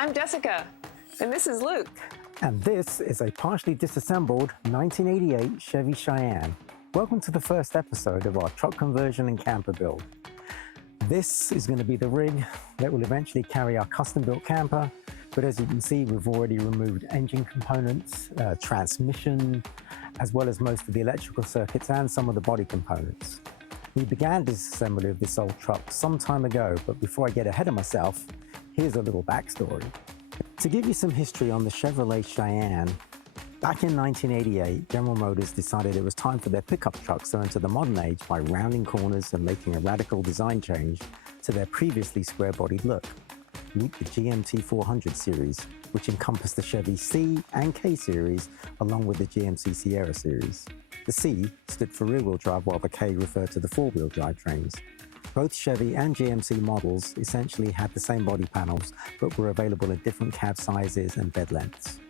I'm Jessica, and this is Luke. And this is a partially disassembled 1988 Chevy Cheyanne. Welcome to the first episode of our truck conversion and camper build. This is going to be the rig that will eventually carry our custom-built camper, but as you can see, we've already removed engine components, transmission, as well as most of the electrical circuits and some of the body components. We began disassembly of this old truck some time ago, but before I get ahead of myself, here's a little backstory. To give you some history on the Chevrolet Cheyanne, back in 1988, General Motors decided it was time for their pickup trucks to enter the modern age by rounding corners and making a radical design change to their previously square-bodied look. Meet the GMT 400 series, which encompassed the Chevy C and K series, along with the GMC Sierra series. The C stood for rear-wheel drive, while the K referred to the four-wheel drive trains. Both Chevy and GMC models essentially had the same body panels, but were available in different cab sizes and bed lengths.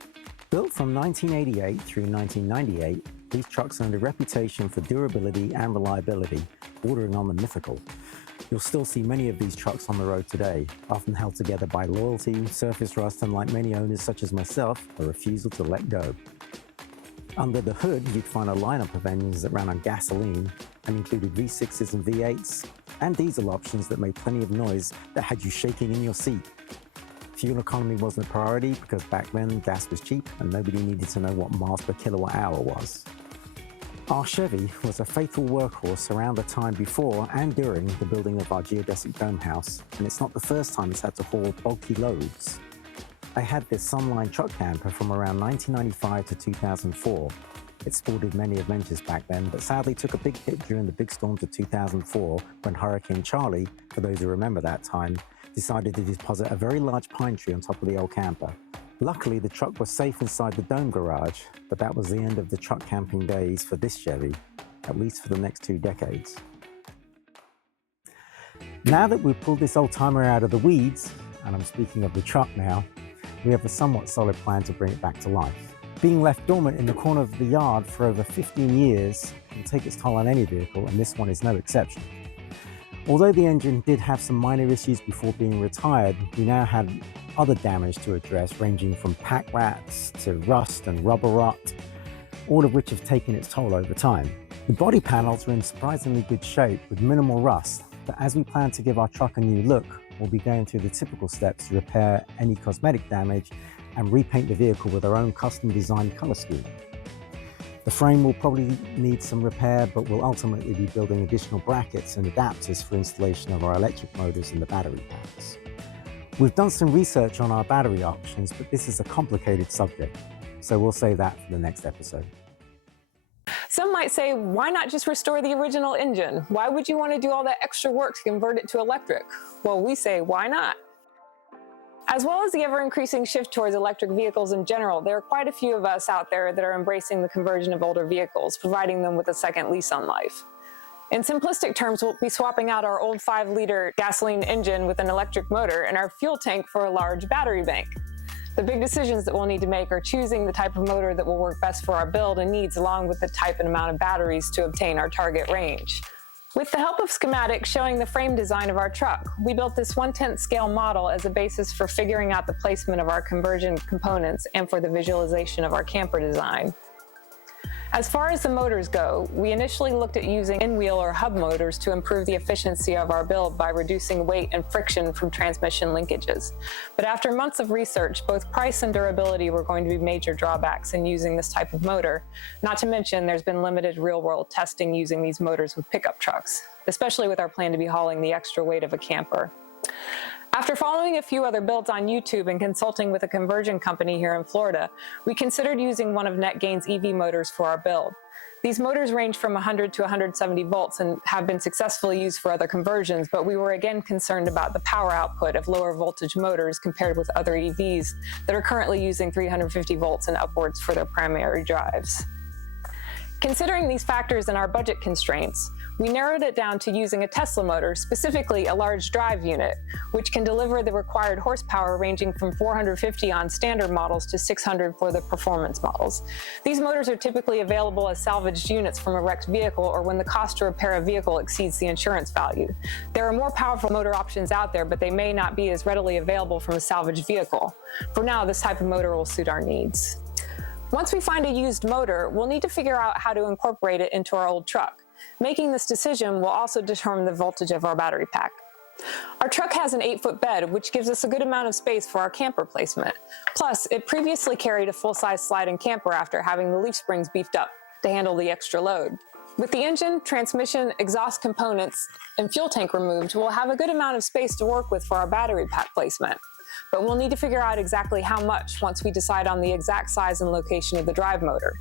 Built from 1988 through 1998, these trucks earned a reputation for durability and reliability, bordering on the mythical. You'll still see many of these trucks on the road today, often held together by loyalty, surface rust, and like many owners such as myself, a refusal to let go. Under the hood, you'd find a lineup of engines that ran on gasoline and included V6s and V8s, and diesel options that made plenty of noise that had you shaking in your seat. Fuel economy wasn't a priority because back then gas was cheap and nobody needed to know what miles per kilowatt hour was. Our Chevy was a faithful workhorse around the time before and during the building of our geodesic dome house, and it's not the first time it's had to haul bulky loads. I had this Sunline truck camper from around 1995 to 2004. It sported many adventures back then, but sadly took a big hit during the big storms of 2004 when Hurricane Charlie, for those who remember that time, decided to deposit a very large pine tree on top of the old camper. Luckily, the truck was safe inside the dome garage, but that was the end of the truck camping days for this Chevy, at least for the next 2 decades. Now that we've pulled this old timer out of the weeds, and I'm speaking of the truck now, we have a somewhat solid plan to bring it back to life. Being left dormant in the corner of the yard for over 15 years can take its toll on any vehicle, and this one is no exception. Although the engine did have some minor issues before being retired, we now had other damage to address, ranging from pack rats to rust and rubber rot, all of which have taken its toll over time. The body panels are in surprisingly good shape with minimal rust, but as we plan to give our truck a new look, we'll be going through the typical steps to repair any cosmetic damage and repaint the vehicle with our own custom designed color scheme. The frame will probably need some repair, but we'll ultimately be building additional brackets and adapters for installation of our electric motors in the battery packs. We've done some research on our battery options, but this is a complicated subject, so we'll save that for the next episode. Some might say, why not just restore the original engine? Why would you want to do all that extra work to convert it to electric? Well, we say, why not? As well as the ever-increasing shift towards electric vehicles in general, there are quite a few of us out there that are embracing the conversion of older vehicles, providing them with a second lease on life. In simplistic terms, we'll be swapping out our old 5-liter gasoline engine with an electric motor and our fuel tank for a large battery bank. The big decisions that we'll need to make are choosing the type of motor that will work best for our build and needs, along with the type and amount of batteries to obtain our target range. With the help of schematics showing the frame design of our truck, we built this 1/10 scale model as a basis for figuring out the placement of our conversion components and for the visualization of our camper design. As far as the motors go, we initially looked at using in-wheel or hub motors to improve the efficiency of our build by reducing weight and friction from transmission linkages. But after months of research, both price and durability were going to be major drawbacks in using this type of motor. Not to mention, there's been limited real-world testing using these motors with pickup trucks, especially with our plan to be hauling the extra weight of a camper. After following a few other builds on YouTube and consulting with a conversion company here in Florida, we considered using one of NetGain's EV motors for our build. These motors range from 100 to 170 volts and have been successfully used for other conversions, but we were again concerned about the power output of lower voltage motors compared with other EVs that are currently using 350 volts and upwards for their primary drives. Considering these factors and our budget constraints, we narrowed it down to using a Tesla motor, specifically a large drive unit, which can deliver the required horsepower ranging from 450 on standard models to 600 for the performance models. These motors are typically available as salvaged units from a wrecked vehicle or when the cost to repair a vehicle exceeds the insurance value. There are more powerful motor options out there, but they may not be as readily available from a salvaged vehicle. For now, this type of motor will suit our needs. Once we find a used motor, we'll need to figure out how to incorporate it into our old truck. Making this decision will also determine the voltage of our battery pack. Our truck has an 8-foot bed, which gives us a good amount of space for our camper placement. Plus, it previously carried a full-size slide-in camper after having the leaf springs beefed up to handle the extra load. With the engine, transmission, exhaust components, and fuel tank removed, we'll have a good amount of space to work with for our battery pack placement. But we'll need to figure out exactly how much once we decide on the exact size and location of the drive motor.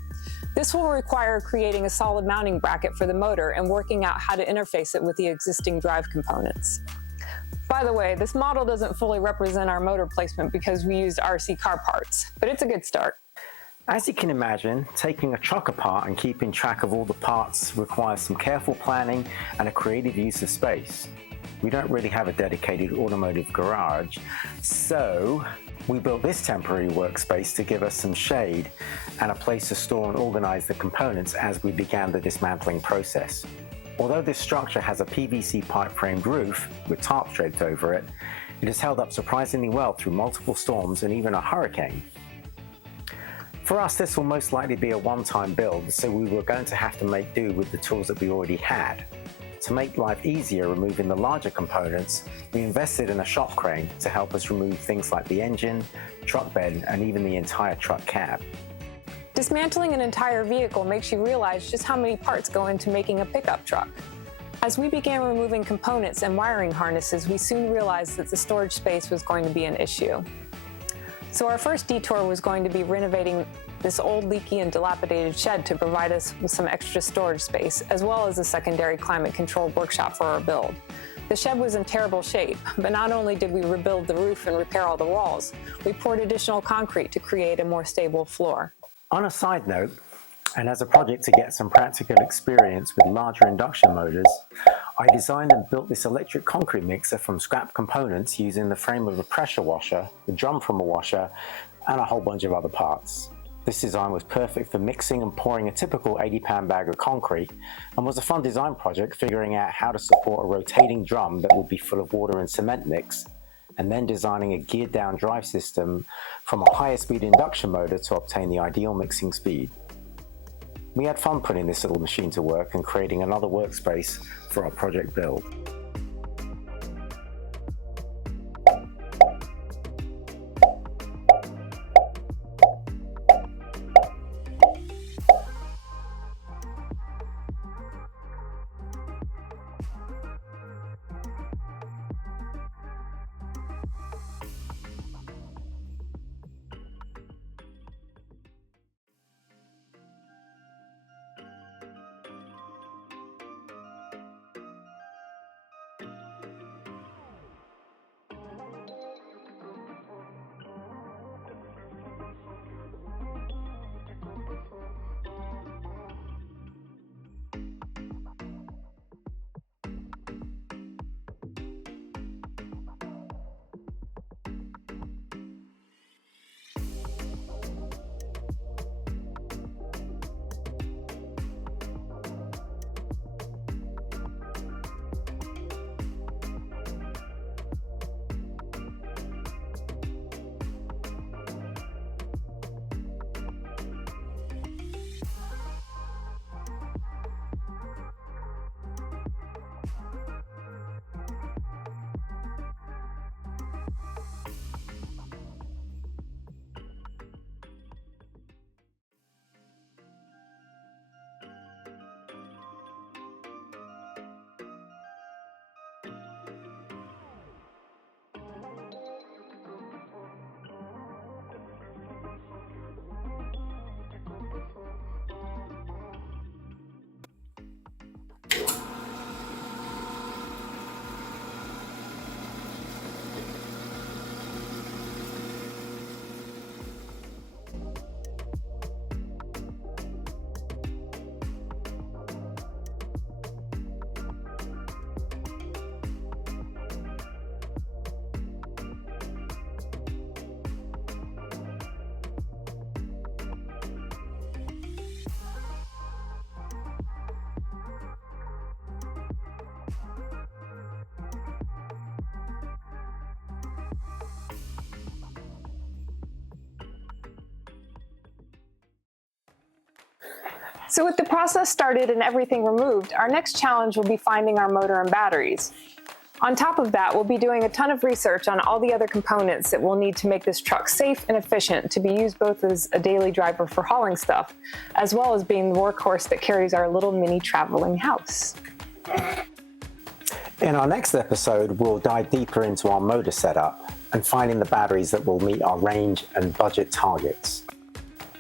This will require creating a solid mounting bracket for the motor and working out how to interface it with the existing drive components. By the way, this model doesn't fully represent our motor placement because we used RC car parts, but it's a good start. As you can imagine, taking a truck apart and keeping track of all the parts requires some careful planning and a creative use of space. We don't really have a dedicated automotive garage, so we built this temporary workspace to give us some shade and a place to store and organize the components as we began the dismantling process. Although this structure has a PVC pipe-framed roof with tarp draped over it, it has held up surprisingly well through multiple storms and even a hurricane. For us, this will most likely be a one-time build, so we were going to have to make do with the tools that we already had. To make life easier removing the larger components, we invested in a shop crane to help us remove things like the engine, truck bed, and even the entire truck cab. Dismantling an entire vehicle makes you realize just how many parts go into making a pickup truck. As we began removing components and wiring harnesses, we soon realized that the storage space was going to be an issue. So our first detour was going to be renovating this old, leaky, and dilapidated shed to provide us with some extra storage space, as well as a secondary climate-controlled workshop for our build. The shed was in terrible shape, but not only did we rebuild the roof and repair all the walls, we poured additional concrete to create a more stable floor. On a side note, and as a project to get some practical experience with larger induction motors, I designed and built this electric concrete mixer from scrap components using the frame of a pressure washer, the drum from a washer, and a whole bunch of other parts. This design was perfect for mixing and pouring a typical 80-pound bag of concrete, and was a fun design project figuring out how to support a rotating drum that would be full of water and cement mix, and then designing a geared down drive system from a higher speed induction motor to obtain the ideal mixing speed. We had fun putting this little machine to work and creating another workspace for our project build. So with the process started and everything removed, our next challenge will be finding our motor and batteries. On top of that, we'll be doing a ton of research on all the other components that we'll need to make this truck safe and efficient to be used both as a daily driver for hauling stuff, as well as being the workhorse that carries our little mini traveling house. In our next episode, we'll dive deeper into our motor setup and finding the batteries that will meet our range and budget targets.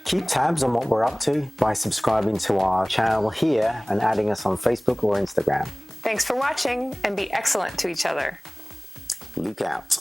Keep tabs on what we're up to by subscribing to our channel here and adding us on Facebook or Instagram. Thanks for watching, and be excellent to each other. Look out.